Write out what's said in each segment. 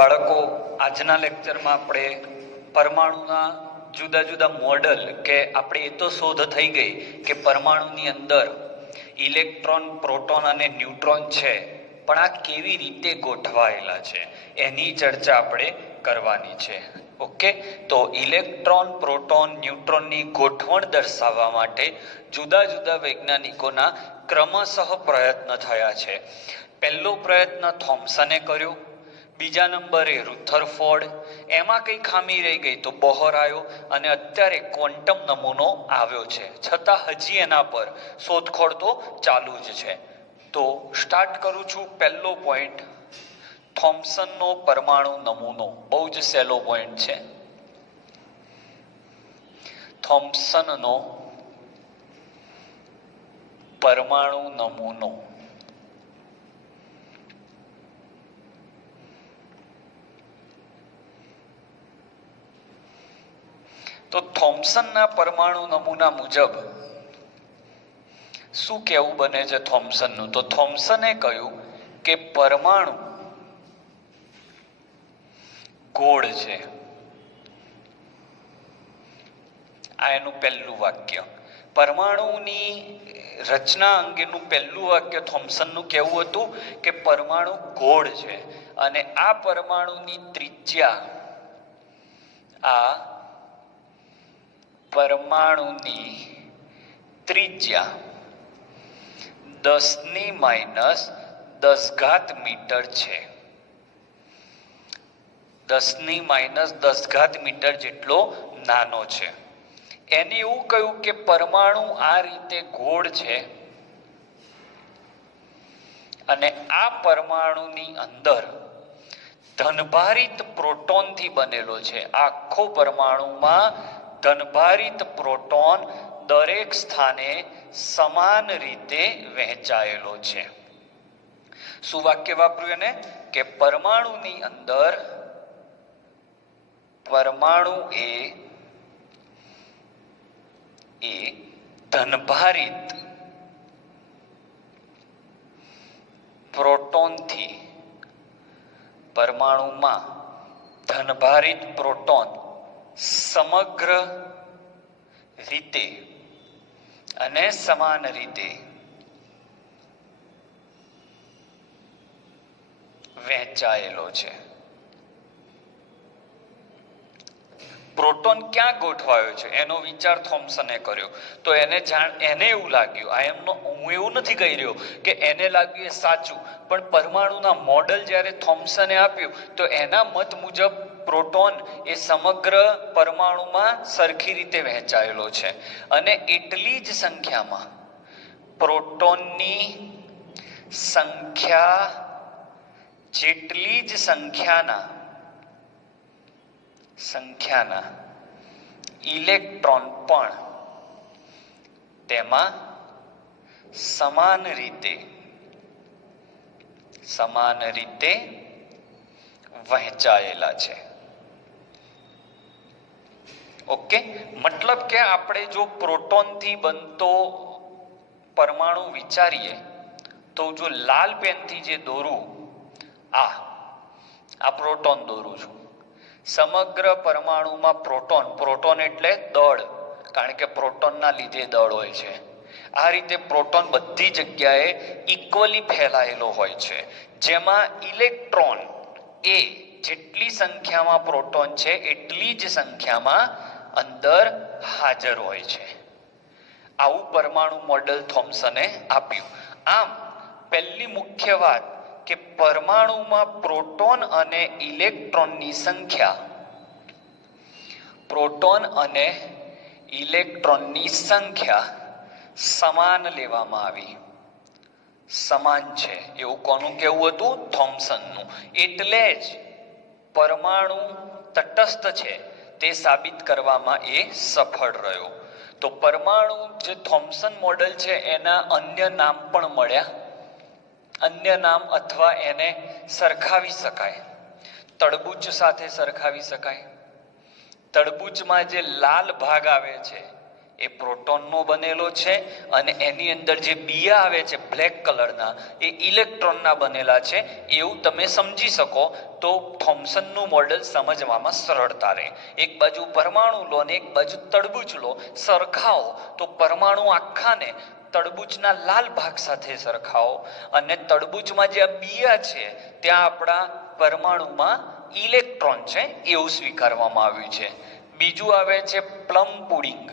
બાળકો, આજના લેક્ચરમાં આપણે પરમાણુના જુદા જુદા મોડલ કે આપણે એ તો શોધ થઈ ગઈ કે પરમાણુની અંદર ઇલેક્ટ્રોન, પ્રોટોન અને ન્યુટ્રોન છે, પણ આ કેવી રીતે ગોઠવાયેલા છે એની ચર્ચા આપણે કરવાની છે. ઓકે, તો ઇલેક્ટ્રોન, પ્રોટોન, ન્યુટ્રોનની ગોઠવણ દર્શાવવા માટે જુદા જુદા વૈજ્ઞાનિકોના ક્રમશઃ પ્રયત્ન થયા છે. પહેલો પ્રયત્ન થોમ્સને કર્યો, બીજા નંબરે રુથરફોર્ડ, એમાં કઈ ખામી રહી ગઈ તો બોહર આવ્યો, અને અત્યારે ક્વોન્ટમ નમૂનો આવ્યો છે. છતાં હજી એના પર શોધખોળ તો ચાલુ જ છે. તો સ્ટાર્ટ કરું છું. પહેલો પોઈન્ટ, થોમ્સનનો પરમાણુ નમૂનો. બહુ જ સહેલો પોઈન્ટ છે. થોમ્સનનો પરમાણુ નમૂનો. તો થોમ્સનના પરમાણુ નમૂના મુજબ શું કહેવું બને છે થોમ્સનનું? તો થોમ્સને કહ્યું કે પરમાણુ ગોળ છે. આ એનું પહેલું વાક્ય. પરમાણુની રચના અંગેનું પહેલું વાક્ય થોમ્સનનું કહેવું હતું કે પરમાણુ ગોળ છે, અને આ પરમાણુની ત્રિજ્યા, આ પરમાણુની ત્રિજ્યા 10⁻10 મીટર છે. 10⁻10 મીટર જેટલો નાનો છે. એને એવું કહ્યું કે પરમાણુ આ રીતે ગોળ છે, અને આ પરમાણુની અંદર ધનભારિત પ્રોટોનથી બનેલો છે. આખો પરમાણુમાં ધનભારિત પ્રોટોન દરેક સ્થાને સમાન રીતે વહેંચાયેલો છે. શું વાક્ય વાપર્યું એને? કે પરમાણુની અંદર પરમાણુ એ ધનભારિત પ્રોટોનથી, પરમાણુમાં ધનભારિત પ્રોટોન સમગ્ર રીતે અને સમાન રીતે વહેંચાયેલો છે. પ્રોટોન ક્યાં ગોઠવાયો છે એનો વિચાર થોમ્સને કર્યો. તો એને એવું લાગ્યું, હું એવું નથી કહી રહ્યો કે એને લાગ્યું એ સાચું, પણ પરમાણુના મોડલ જ્યારે થોમ્સને આપ્યું તો એના મત મુજબ પ્રોટોન એ સમગ્ર પરમાણુમાં સરખી રીતે વહેંચાયેલો છે, અને એટલી જ સંખ્યામાં પ્રોટોનની સંખ્યા જેટલી જ સંખ્યાના ઇલેક્ટ્રોન પણ તેમાં સમાન રીતે વહેંચાયેલા છે. ઓકે, મતલબ કે આપણે જો પ્રોટોનથી બનતો પરમાણુ વિચારીએ તો જો લાલ પેનથી જે દોરું, આ પ્રોટોન દોરું છું. સમગ્ર પરમાણુમાં પ્રોટોન એટલે દળ, કારણ કે પ્રોટોનના લીધે દળ હોય છે. આ રીતે પ્રોટોન બધી જગ્યાએ ઇક્વલી ફેલાયેલો હોય છે, જેમાં ઇલેક્ટ્રોન એ જેટલી સંખ્યામાં પ્રોટોન છે એટલી જ સંખ્યામાં અંદર હાજર હોય છે. આવું પરમાણુ મોડેલ થોમ્સને આપ્યું. આમ પહેલી મુખ્ય વાત કે પરમાણુમાં પ્રોટોન અને ઇલેક્ટ્રોનની સંખ્યા સમાન લેવામાં આવી. સમાન છે એવું કોનું કહેવું હતું? થોમ્સનનું. એટલે જ પરમાણુ તટસ્થ છે તે સાબિત કરવામાં એ સફળ રહ્યો. તો પરમાણુ જે થોમ્સન મોડેલ છે એના અન્ય નામ પણ મળ્યા. અન્ય નામ અથવા એને સરખાવી શકાય. તડબૂચ સાથે સરખાવી શકાય. તડબૂચમાં જે લાલ ભાગ આવે છે એ પ્રોટોનનો બનેલો છે અને એની અંદર જે બીયા આવે છે બ્લેક કલરના એ ઇલેક્ટ્રોનના બનેલા છે, એવું તમે સમજી શકો તો થોમ્સનનું મોડેલ સમજવામાં સરળતા રહે. એક બાજુ પરમાણુ લો ને એક બાજુ તડબૂચ લો, સરખાવો તો પરમાણુ આખાને તડબૂચના લાલ ભાગ સાથે સરખાવો અને તડબૂચમાં જે બીયા છે ત્યાં આપણા પરમાણુમાં ઇલેક્ટ્રોન છે એવું સ્વીકારવામાં આવ્યું છે. બીજું આવે છે પ્લમ પુડિંગ.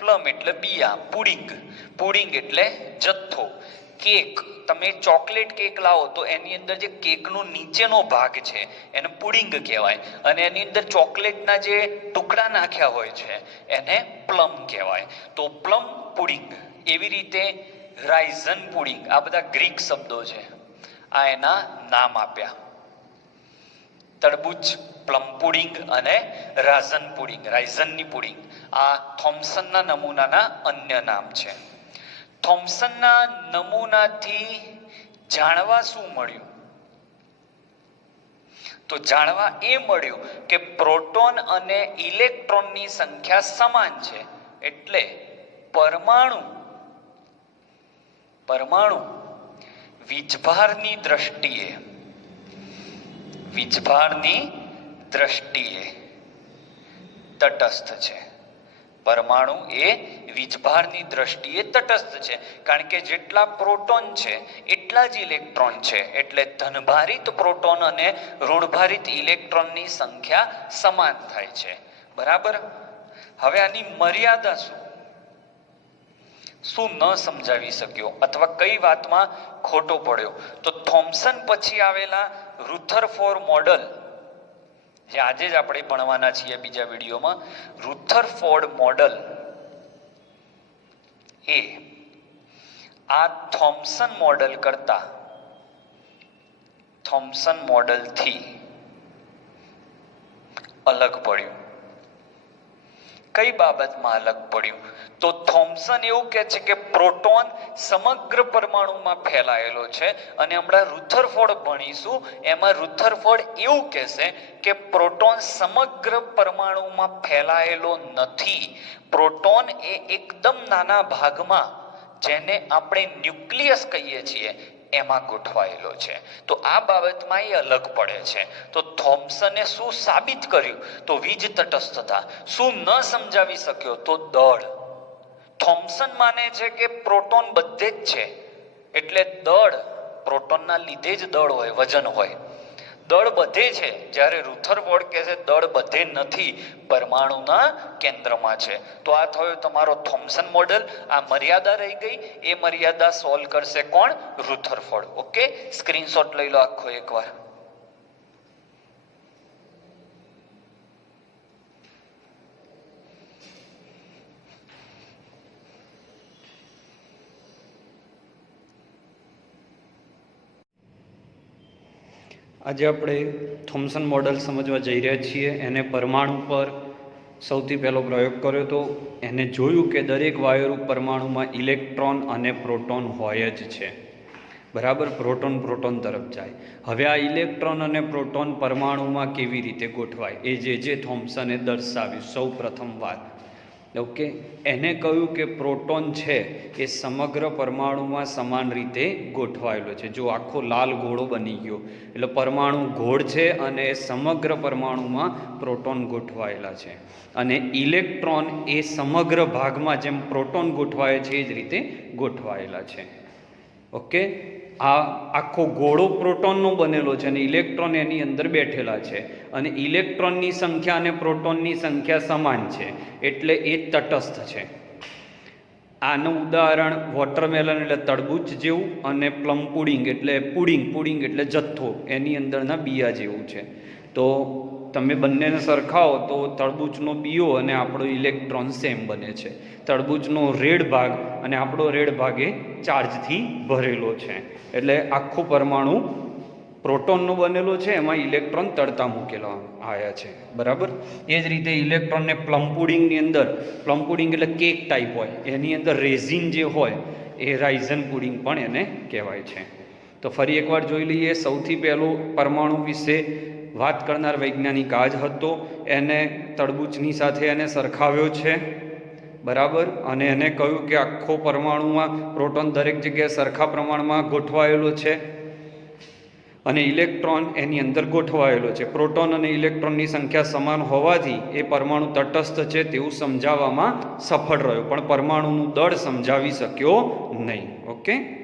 પ્લમ એટલે બીયા, પુડિંગ એટલે જથ્થો. કેક, તમે ચોકલેટ કેક લાવો તો એની અંદર જે કેકનો નીચેનો ભાગ છે એને પુડિંગ કહેવાય અને એની અંદર ચોકલેટના જે ટુકડા નાખ્યા હોય છે એને પ્લમ કહેવાય. તો પ્લમ પુડિંગ. એવી રીતે રાઇઝન પુડિંગ, આ બધા ગ્રીક શબ્દો છે, આ એના નામ આપ્યા. તરબૂચ પ્લમ પુડિંગ અને રાઝન પુડિંગ, રાઇઝનની પુડિંગ, આ થોમ્સનના નમૂનાના અન્ય નામ છે. થોમ્સનના નમૂનાથી જાણવા શું મળ્યું? તો જાણવા એ મળ્યું કે પ્રોટોન અને ઇલેક્ટ્રોનની સંખ્યા સમાન છે. એટલે પરમાણુ વીજભારની દ્રષ્ટિએ તટસ્થ છે. પરમાણુ એ વીજભારની દ્રષ્ટિએ તટસ્થ છે, કારણ કે જેટલા પ્રોટોન છે એટલા જ ઇલેક્ટ્રોન છે, એટલે ધનભારિત પ્રોટોન અને ઋણભારિત ઇલેક્ટ્રોનની સંખ્યા સમાન થાય છે. બરાબર. હવે આની મર્યાદા શું ન સમજાવી શક્યો અથવા કઈ વાતમાં ખોટો પડ્યો? તો થોમ્સન પછી આવેલા રુથરફોર્ડ મોડલ, જે આજે જ આપણે ભણવાના છીએ બીજા વિડીયોમાં, રુથરફોર્ડ મોડલ એ આ થોમ્સન મોડલથી અલગ પડ્યું. કઈ બાબતમાં અલગ પડ્યું? તો થોમ્સન એવું કહે છે કે પ્રોટોન સમગ્ર પરમાણુમાં ફેલાયેલો છે અને હમણાં રુથરફોર્ડ ભણીશું, એમાં રુથરફોર્ડ એવું કહેશે કે પ્રોટોન સમગ્ર પરમાણુમાં ફેલાયેલો નથી. પ્રોટોન એ એકદમ નાના ભાગમાં, જેને આપણે ન્યુક્લિયસ કહીએ છીએ, એમાં ગોઠવાયેલો છે. તો આ બાબતમાં એ અલગ પડે છે. તો થોમ્સને શું સાબિત કર્યું? તો વીજ તટસ્થતા. શું ન સમજાવી શક્યો? તો દળ. થોમ્સન માને છે કે પ્રોટોન બધે જ છે, એટલે દળ, પ્રોટોનના લીધે જ દળ હોય, વજન હોય, દળ બધે છે. જ્યારે રુથરફોર્ડ કહે છે દળ બધે નથી, પરમાણુના કેન્દ્રમાં છે. તો આ થયો તમારો થોમ્સન મોડેલ. આ મર્યાદા રહી ગઈ, એ મર્યાદા સોલ્વ કરશે કોણ? રુથરફોર્ડ. ઓકે, સ્ક્રીનશોટ લઈ લો આખો એકવાર. આજે આપણે થોમ્સન મોડલ સમજવા જઈ રહ્યા છીએ. એને પરમાણુ પર સૌથી પહેલો પ્રયોગ કર્યો હતો. એને જોયું કે દરેક વાયુરૂપ પરમાણુમાં ઇલેક્ટ્રોન અને પ્રોટોન હોય જ છે. બરાબર, પ્રોટોન તરફ જાય. હવે આ ઇલેક્ટ્રોન અને પ્રોટોન પરમાણુમાં કેવી રીતે ગોઠવાય એ જે થોમ્સને દર્શાવ્યું સૌ પ્રથમ વાર. ઓકે, એને કહ્યું કે પ્રોટોન છે એ સમગ્ર પરમાણુમાં સમાન રીતે ગોઠવાયેલો છે. જો આખો લાલ ઘોડો બની ગયો એટલે પરમાણુ ગોળ છે અને સમગ્ર પરમાણુમાં પ્રોટોન ગોઠવાયેલા છે. અને ઇલેક્ટ્રોન એ સમગ્ર ભાગમાં જેમ પ્રોટોન ગોઠવાય છે એ જ રીતે ગોઠવાયેલા છે. ઓકે, આ આખો ઘોડો પ્રોટોનનો બનેલો છે અને ઇલેક્ટ્રોન એની અંદર બેઠેલા છે અને ઇલેક્ટ્રોનની સંખ્યા અને પ્રોટોનની સંખ્યા સમાન છે, એટલે એ તટસ્થ છે. આનું ઉદાહરણ વોટરમેલન એટલે તરબૂચ જેવું અને પ્લમ પુડિંગ એટલે પુડિંગ એટલે જથ્થો, એની અંદરના બીયા જેવું છે. તો તમે બંનેને સરખાવો તો તરબૂચનો બીયો અને આપણો ઇલેક્ટ્રોન સેમ બને છે. તરબૂચનો રેડ ભાગ અને આપણો રેડ ભાગ એ ચાર્જથી ભરેલો છે, એટલે આખો પરમાણુ પ્રોટોનનો બનેલો છે, એમાં ઇલેક્ટ્રોન તરતા મૂકેલા આવ્યા છે. બરાબર. એ જ રીતે ઇલેક્ટ્રોનને પ્લમ પુડિંગની અંદર, પ્લમ પુડિંગ એટલે કેક ટાઈપ હોય, એની અંદર રેઝિન જે હોય એ રાઇઝન પુડિંગ પણ એને કહેવાય છે. તો ફરી એકવાર જોઈ લઈએ. સૌથી પહેલું પરમાણુ વિશે વાત કરનાર વૈજ્ઞાનિક આ જ હતો. એને તડબૂચની સાથે એને સરખાવ્યો છે, બરાબર, અને એને કહ્યું કે આખો પરમાણુમાં પ્રોટોન દરેક જગ્યાએ સરખા પ્રમાણમાં ગોઠવાયેલો છે અને ઇલેક્ટ્રોન એની અંદર ગોઠવાયેલો છે. પ્રોટોન અને ઇલેક્ટ્રોનની સંખ્યા સમાન હોવાથી એ પરમાણુ તટસ્થ છે તેવું સમજાવવામાં સફળ રહ્યો, પણ પરમાણુનું દળ સમજાવી શક્યો નહીં. ઓકે.